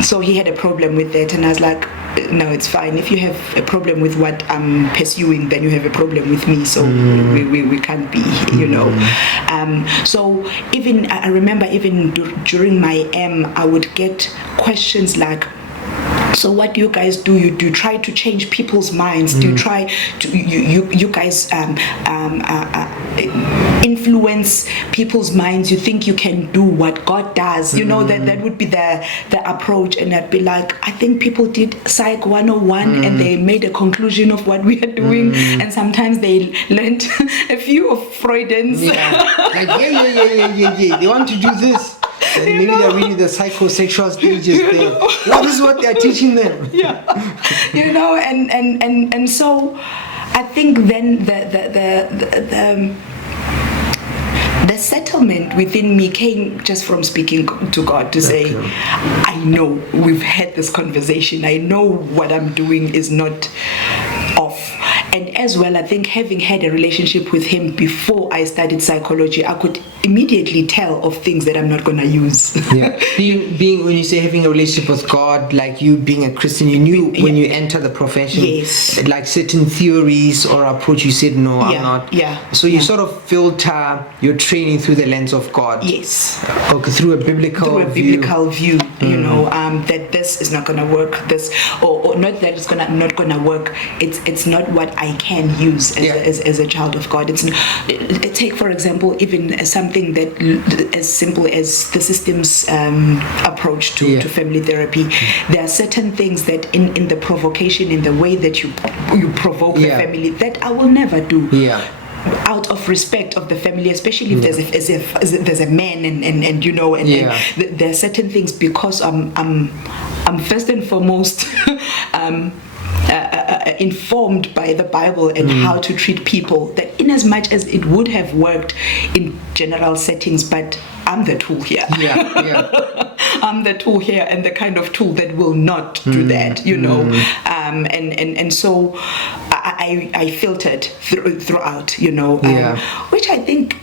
So he had a problem with that, and I was like, no, it's fine. If you have a problem with what I'm pursuing, then you have a problem with me. So we can't be, you know. So even I remember even during my I would get questions like, so what do you guys do? You do try to change people's minds? Do you try to you guys influence people's minds? You think you can do what God does? You know, that would be the approach. And I'd be like, I think people did Psych 101 and they made a conclusion of what we are doing, and sometimes they learned a few of Freudian's. Like they want to do this. And maybe they're reading the psychosexual stages there. Well, this is what they're teaching them. You know, and so I think then the settlement within me came just from speaking to God to say, I know we've had this conversation. I know what I'm doing is not off. And as well, I think having had a relationship with him before I studied psychology, I could immediately tell of things that I'm not going to use. Being when you say having a relationship with God, like you being a Christian, you knew when you enter the profession, like certain theories or approach, you said, no, I'm not. So you sort of filter your training through the lens of God. Okay, through a biblical view, you know, that this is not going to work, this, or not that it's not going to work. It's not what I can use as a child of God. Take for example even something that as simple as the system's approach to family therapy. There are certain things that in the provocation, in the way that you provoke the family, that I will never do. Out of respect of the family, especially if there's a man and you know, and there are certain things, because I'm first and foremost informed by the Bible and how to treat people, that in as much as it would have worked in general settings, but I'm the tool here. I'm the tool here, and the kind of tool that will not do that, you know. And so I filtered throughout, you know, which I think,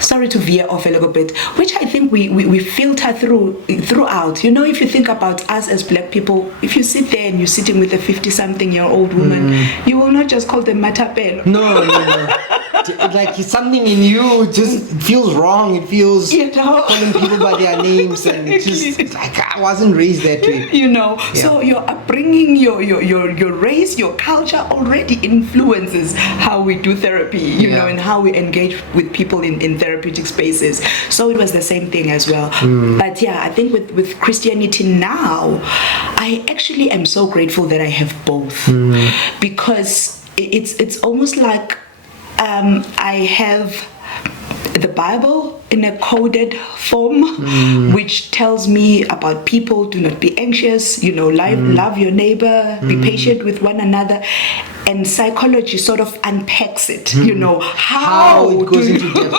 sorry to veer off a little bit, which I think we filter throughout. You know, if you think about us as black people, if you sit there and you're sitting with a 50-something-year-old woman, you will not just call them matapelo. No. Like something in you just feels wrong. It feels calling people by their names, and it's just like I wasn't raised that way. You know, so your upbringing, your race, your culture already influences how we do therapy. You know, and how we engage with people in therapeutic spaces. So it was the same thing as well. But I think with Christianity now, I actually am so grateful that I have both, because it's almost like I have the Bible in a coded form, which tells me about people. Do not be anxious, you know, love your neighbor, be patient with one another. And psychology sort of unpacks it, you know, how it goes into depth.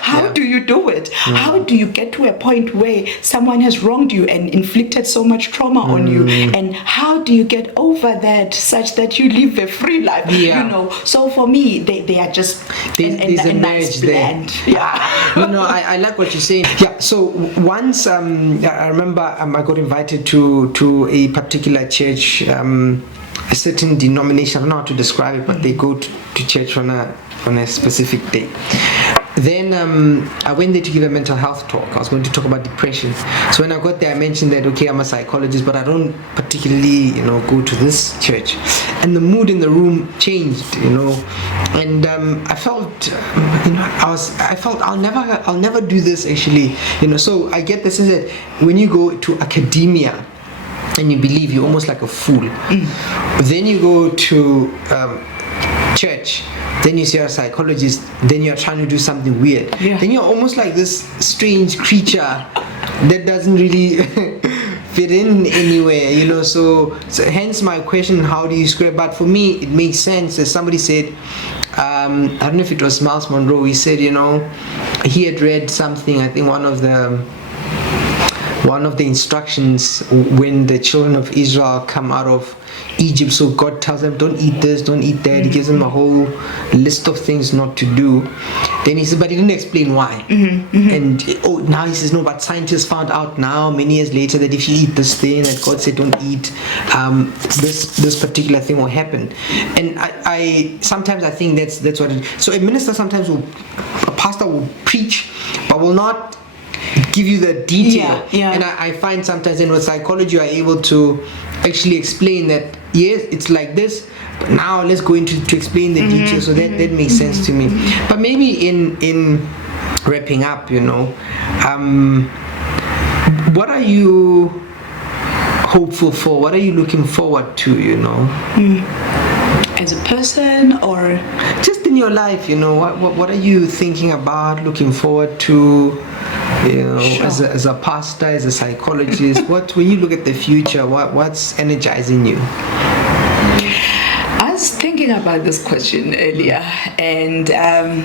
How do you do it? How do you get to a point where someone has wronged you and inflicted so much trauma on you? And how do you get over that such that you live a free life? You know, so for me, they are just there's a nice blend. I like what you're saying. So once I remember I got invited to a particular church, a certain denomination. I don't know how to describe it, but they go to church on a specific day. Then I went there to give a mental health talk. I was going to talk about depression. So when I got there, I mentioned that, okay, I'm a psychologist, but I don't particularly, go to this church. And the mood in the room changed, and I felt, I felt I'll never do this actually, So I get this is that when you go to academia and you believe, you're almost like a fool. Then you go to church, then you see a psychologist, then you're trying to do something weird. Then you're almost like this strange creature that doesn't really fit in anywhere, you know. So hence my question: how do you square? But for me, it makes sense. As somebody said, I don't know if it was Miles Monroe. He said, you know, he had read something. I think one of the instructions when the children of Israel come out of Egypt, so God tells them, don't eat this, don't eat that. He gives them a whole list of things not to do. Then he says, but he didn't explain why. And now he says, no, but scientists found out now, many years later, that if you eat this thing that God said don't eat, this particular thing will happen. And I sometimes I think that's what it is. So a minister sometimes a pastor will preach, but will not give you the detail. And I find sometimes in with psychology you are able to actually explain that, yes, it's like this, but now let's go into to explain the details. So that makes sense to me. But maybe in wrapping up, you know, what are you hopeful for? What are you looking forward to, you know? As a person, or just in your life, you know, what are you thinking about, looking forward to, you know, Sure. as a pastor, as a psychologist? When you look at the future, what's energizing you? I was thinking about this question earlier, and I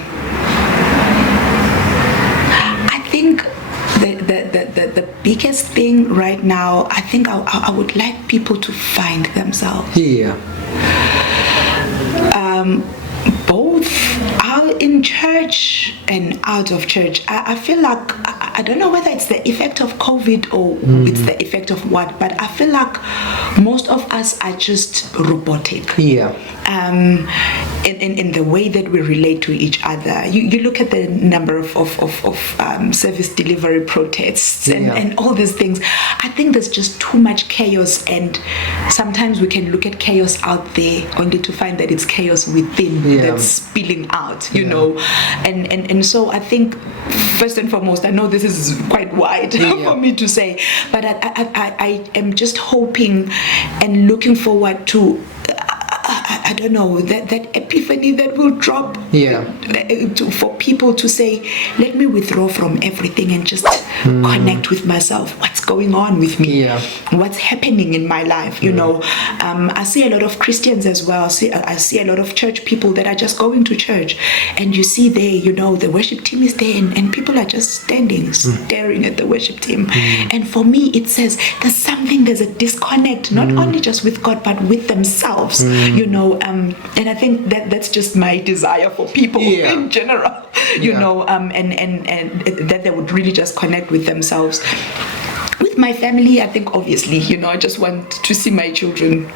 think the biggest thing right now, I think I would like people to find themselves. Both out in church and out of church. I feel like, I don't know whether it's the effect of COVID or it's the effect of what, but I feel like most of us are just robotic. In the way that we relate to each other. You look at the number of service delivery protests and all these things. I think there's just too much chaos, and sometimes we can look at chaos out there only to find that it's chaos within that's spilling out, you know. And so I think, first and foremost, I know this is quite wide for me to say, but I am just hoping and looking forward to, I don't know, that epiphany that will drop for people to say, let me withdraw from everything and just connect with myself. What's going on with me? What's happening in my life? You know, I see a lot of Christians as well. I see a lot of church people that are just going to church, and you see there, you know, the worship team is there, and people are just standing, staring at the worship team. And for me, it says there's a disconnect, not only just with God, but with themselves. You know, and I think that's just my desire for people in general, you know, and that they would really just connect with themselves. With my family, I think obviously, you know, I just want to see my children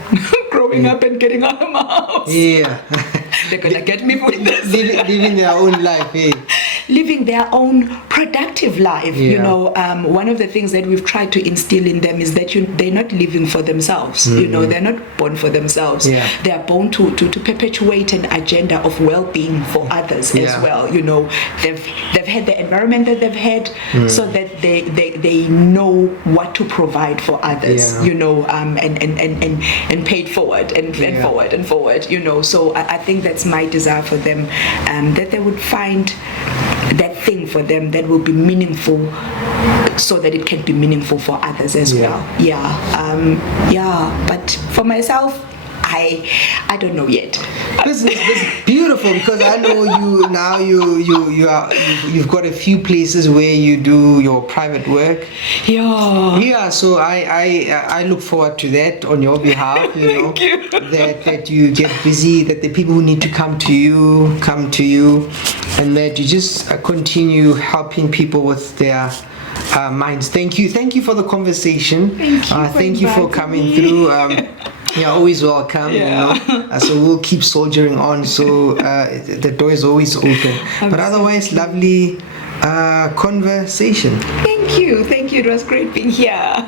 growing up and getting out of my house. They're gonna get me with this. Living their own life, living their own productive life. You know, one of the things that we've tried to instill in them is that they're not living for themselves. You know, they're not born for themselves. They are born to perpetuate an agenda of well-being for others as well. You know, they've had the environment that they've had, so that they know what to provide for others. You know, and pay it forward and forward and forward. You know, so I think that's my desire for them, that they would find that thing for them that will be meaningful, so that it can be meaningful for others as well. But for myself, I don't know yet. This is beautiful, because I know you now. You've got a few places where you do your private work. So I look forward to that on your behalf. You know, that you get busy, that the people who need to come to you, and that you just continue helping people with their minds. Thank you for the conversation. Thank you for coming through. You're always welcome, you know. So we'll keep soldiering on. So the door is always open. Absolutely. But otherwise, lovely conversation. Thank you. It was great being here.